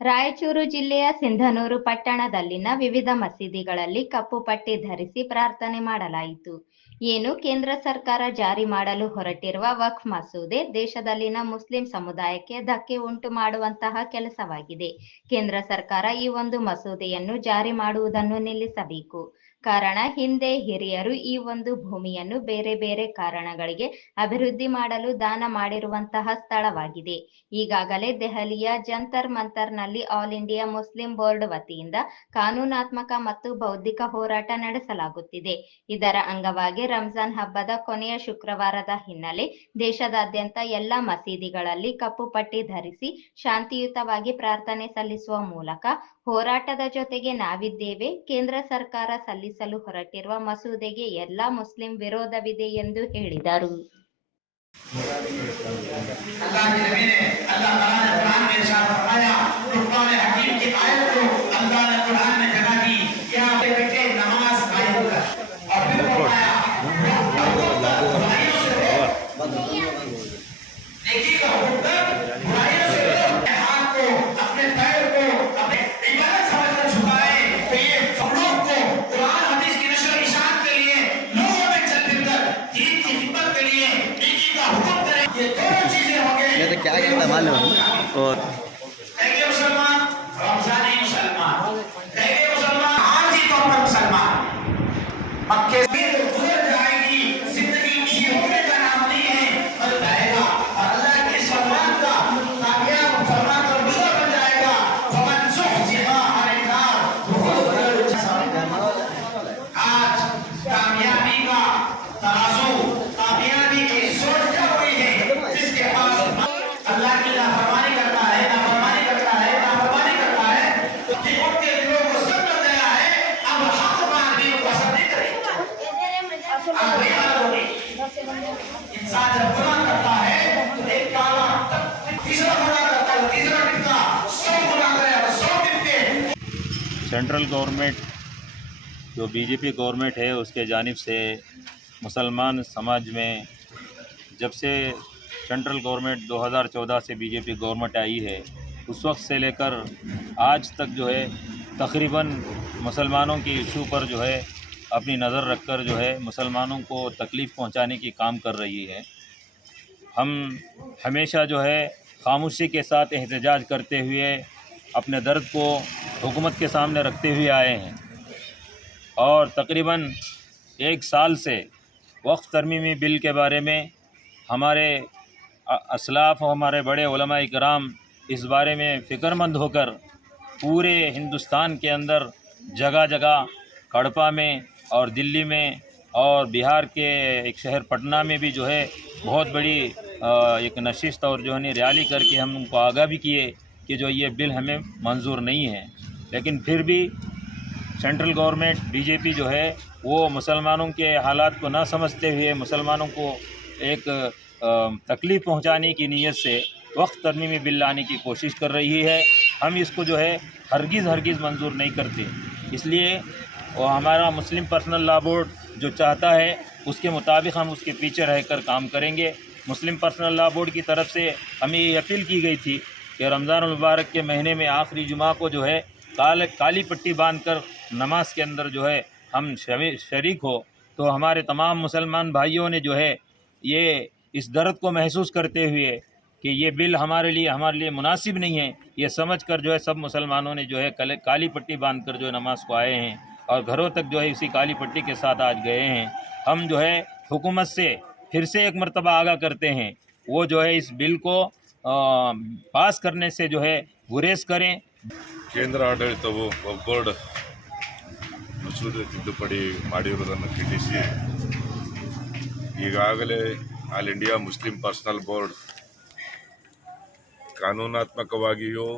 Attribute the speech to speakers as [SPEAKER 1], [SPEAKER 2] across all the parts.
[SPEAKER 1] ರಾಯಚೂರು ಜಿಲ್ಲೆಯ ಸಿಂಧನೂರು ಪಟ್ಟಣದಲ್ಲಿನ ವಿವಿಧ ಮಸೀದಿಗಳಲ್ಲಿ ಕಪ್ಪು ಪಟ್ಟಿ ಧರಿಸಿ ಪ್ರಾರ್ಥನೆ ಮಾಡಲಾಯಿತು. ಏನು ಕೇಂದ್ರ ಸರ್ಕಾರ ಜಾರಿ ಮಾಡಲು ಹೊರಟಿರುವ ವಕ್ಫ್ ಮಸೂದೆ ದೇಶದಲ್ಲಿನ ಮುಸ್ಲಿಂ ಸಮುದಾಯಕ್ಕೆ ಧಕ್ಕೆ ಉಂಟು ಮಾಡುವಂತಹ ಕೆಲಸವಾಗಿದೆ. ಕೇಂದ್ರ ಸರ್ಕಾರ ಈ ಒಂದು ಮಸೂದೆಯನ್ನು ಜಾರಿ ಮಾಡುವುದನ್ನು ನಿಲ್ಲಿಸಬೇಕು. ಕಾರಣ ಹಿಂದೆ ಹಿರಿಯರು ಈ ಒಂದು ಭೂಮಿಯನ್ನು ಬೇರೆ ಬೇರೆ ಕಾರಣಗಳಿಗೆ ಅಭಿವೃದ್ಧಿ ಮಾಡಲು ದಾನ ಮಾಡಿರುವಂತಹ ಸ್ಥಳವಾಗಿದೆ. ಈಗಾಗಲೇ ದೆಹಲಿಯ ಜಂತರ್ ಮಂತರ್ನಲ್ಲಿ ಆಲ್ ಇಂಡಿಯಾ ಮುಸ್ಲಿಂ ಬೋರ್ಡ್ ವತಿಯಿಂದ ಕಾನೂನಾತ್ಮಕ ಮತ್ತು ಬೌದ್ಧಿಕ ಹೋರಾಟ ನಡೆಸಲಾಗುತ್ತಿದೆ. ಇದರ ಅಂಗವಾಗಿ ರಂಜಾನ್ ಹಬ್ಬದ ಕೊನೆಯ ಶುಕ್ರವಾರದ ಹಿನ್ನೆಲೆ ದೇಶದಾದ್ಯಂತ ಎಲ್ಲ ಮಸೀದಿಗಳಲ್ಲಿ ಕಪ್ಪು ಪಟ್ಟಿ ಧರಿಸಿ ಶಾಂತಿಯುತವಾಗಿ ಪ್ರಾರ್ಥನೆ ಸಲ್ಲಿಸುವ ಮೂಲಕ ಹೋರಾಟದ ಜೊತೆಗೆ ನಾವಿದ್ದೇವೆ ಕೇಂದ್ರ ಸರ್ಕಾರ ಸಲ್ಲಿಸಲು ಹೊರಟಿರುವ ಮಸೂದೆಗೆ ಎಲ್ಲಾ ಮುಸ್ಲಿಂ ವಿರೋಧವಿದೆ ಎಂದು ಹೇಳಿದರು
[SPEAKER 2] अल्लाह के नबी اور انسان جب گناہ کرتا ہے تو ایک کالا تیسرا گناہ کرتا ہے، تیسرا سو گناہ کرے گا سو
[SPEAKER 3] سینٹرل گورنمنٹ، جو بی جے پی گورنمنٹ ہے، اس کے جانب سے مسلمان سماج میں جب سے سینٹرل گورنمنٹ دو ہزار چودہ سے بی جے پی گورنمنٹ آئی ہے، اس وقت سے لے کر آج تک جو ہے، تقریباً مسلمانوں کی ایشو پر جو ہے اپنی نظر رکھ کر جو ہے مسلمانوں کو تکلیف پہنچانے کی کام کر رہی ہے۔ ہم ہمیشہ جو ہے خاموشی کے ساتھ احتجاج کرتے ہوئے اپنے درد کو حکومت کے سامنے رکھتے ہوئے آئے ہیں۔ اور تقریباً ایک سال سے وقف ترمیمی بل کے بارے میں ہمارے اسلاف و ہمارے بڑے علماء کرام اس بارے میں فکر مند ہو کر پورے ہندوستان کے اندر جگہ جگہ کڑپا میں اور دلی میں اور بہار کے ایک شہر پٹنہ میں بھی جو ہے بہت بڑی ایک نشست اور جو ہے ریالی کر کے ہم ان کو آگاہ بھی کیے کہ جو یہ بل ہمیں منظور نہیں ہے۔ لیکن پھر بھی سینٹرل گورنمنٹ، بی جے پی جو ہے وہ مسلمانوں کے حالات کو نہ سمجھتے ہوئے مسلمانوں کو ایک تکلیف پہنچانے کی نیت سے وقت ترمیمی بل لانے کی کوشش کر رہی ہے۔ ہم اس کو جو ہے ہرگز ہرگز منظور نہیں کرتے۔ اس لیے اور ہمارا مسلم پرسنل لا بورڈ جو چاہتا ہے، اس کے مطابق ہم اس کے پیچھے رہ کر کام کریں گے۔ مسلم پرسنل لا بورڈ کی طرف سے ہمیں یہ اپیل کی گئی تھی کہ رمضان المبارک کے مہینے میں آخری جمعہ کو جو ہے، کال، کالی پٹی باندھ کر نماز کے اندر جو ہے، ہم شریک ہو۔ تو ہمارے تمام مسلمان بھائیوں نے جو ہے، یہ اس درد کو محسوس کرتے ہوئے کہ یہ بل ہمارے لیے ہمارے لیے مناسب نہیں ہے۔ یہ سمجھ کر جو ہے، سب مسلمانوں نے جو ہے کالی پٹی باندھ کر جو ہے، نماز کو آئے ہیں۔ اور گھروں تک جو ہے اسی کالی پٹی کے ساتھ آج گئے ہیں۔ ہم جو ہے حکومت سے پھر سے ایک مرتبہ آگاہ کرتے ہیں۔ وہ جو ہے اس بل کو پاس کرنے سے جو ہے گریز کریں۔
[SPEAKER 4] ಕೇಂದ್ರ یہ ಒಬ್ಬರ್ಡ್ آگلے آل انڈیا مسلم پرسنل بورڈ کانون آتما کواگی ہو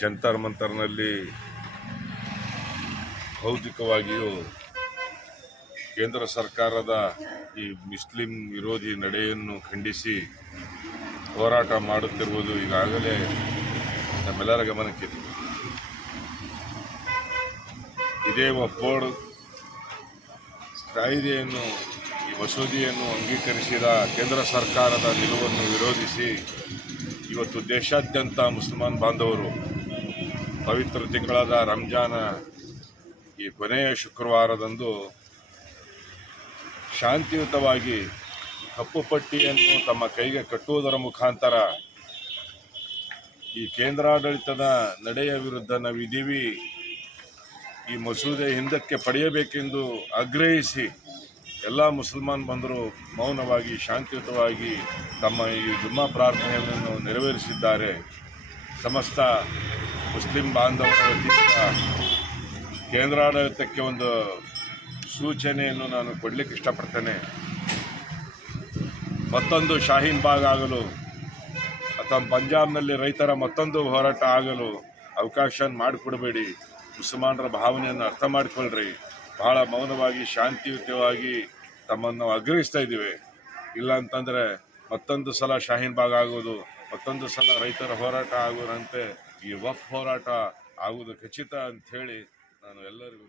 [SPEAKER 4] جنتر منتر نلی ಭೌತಿಕವಾಗಿಯೂ ಕೇಂದ್ರ ಸರ್ಕಾರದ ಈ ಮುಸ್ಲಿಂ ವಿರೋಧಿ ನಡೆಯನ್ನು ಖಂಡಿಸಿ ಹೋರಾಟ ಮಾಡುತ್ತಿರುವುದು ಈಗಾಗಲೇ ನಮ್ಮೆಲ್ಲರ ಗಮನಕ್ಕಿದೆ. ಇದೇ ಬೋರ್ಡ್ ಕಾಯ್ದೆಯನ್ನು, ಈ ಮಸೂದೆಯನ್ನು ಅಂಗೀಕರಿಸಿದ ಕೇಂದ್ರ ಸರ್ಕಾರದ ನಿಲುವನ್ನು ವಿರೋಧಿಸಿ ಇವತ್ತು ದೇಶಾದ್ಯಂತ ಮುಸಲ್ಮಾನ್ ಬಾಂಧವರು ಪವಿತ್ರ ತಿಂಗಳಾದ ರಂಜಾನ ಈ ಕೊನೆಯ ಶುಕ್ರವಾರದಂದು ಶಾಂತಿಯುತವಾಗಿ ಕಪ್ಪು ಪಟ್ಟಿಯನ್ನು ತಮ್ಮ ಕೈಗೆ ಕಟ್ಟುವುದರ ಮುಖಾಂತರ ಈ ಕೇಂದ್ರಾಡಳಿತದ ನಡೆಯ ವಿರುದ್ಧ ನಾವಿದ್ದೀವಿ. ಈ ಮಸೂದೆ ಹಿಂದಕ್ಕೆ ಪಡೆಯಬೇಕೆಂದು ಆಗ್ರಹಿಸಿ ಎಲ್ಲ ಮುಸಲ್ಮಾನ್ ಬಂದರು ಮೌನವಾಗಿ ಶಾಂತಿಯುತವಾಗಿ ತಮ್ಮ ಈ ಜುಮ್ಮಾ ಪ್ರಾರ್ಥನೆಯನ್ನು ನೆರವೇರಿಸಿದ್ದಾರೆ. ಸಮಸ್ತ ಮುಸ್ಲಿಂ ಬಾಂಧವರ ವತಿಯಿಂದ ಕೇಂದ್ರಾಡಳಿತಕ್ಕೆ ಒಂದು ಸೂಚನೆಯನ್ನು ನಾನು ಕೊಡಲಿಕ್ಕೆ ಇಷ್ಟಪಡ್ತೇನೆ. ಮತ್ತೊಂದು ಶಾಹೀನ್ ಬಾಗ್ ಆಗಲು, ಅಥವಾ ಪಂಜಾಬ್ನಲ್ಲಿ ರೈತರ ಮತ್ತೊಂದು ಹೋರಾಟ ಆಗಲು ಅವಕಾಶ ಮಾಡಿಕೊಡಬೇಡಿ. ಮುಸಲ್ಮಾನರ ಭಾವನೆಯನ್ನು ಅರ್ಥ ಮಾಡಿಕೊಳ್ಳ್ರಿ ಬಹಳ ಮೌನವಾಗಿ, ಶಾಂತಿಯುತವಾಗಿ ತಮ್ಮನ್ನು ಆಗ್ರಹಿಸ್ತಾ ಇದ್ದೀವಿ. ಇಲ್ಲ ಅಂತಂದರೆ ಮತ್ತೊಂದು ಸಲ ಶಾಹೀನ್ ಬಾಗ್ ಆಗೋದು, ಮತ್ತೊಂದು ಸಲ ರೈತರ ಹೋರಾಟ ಆಗೋದಂತೆ ಈ ವಫ್ ಹೋರಾಟ ಆಗುವುದು ಖಚಿತ ಅಂಥೇಳಿ ನಾನು ಎಲ್ಲರಿಗೂ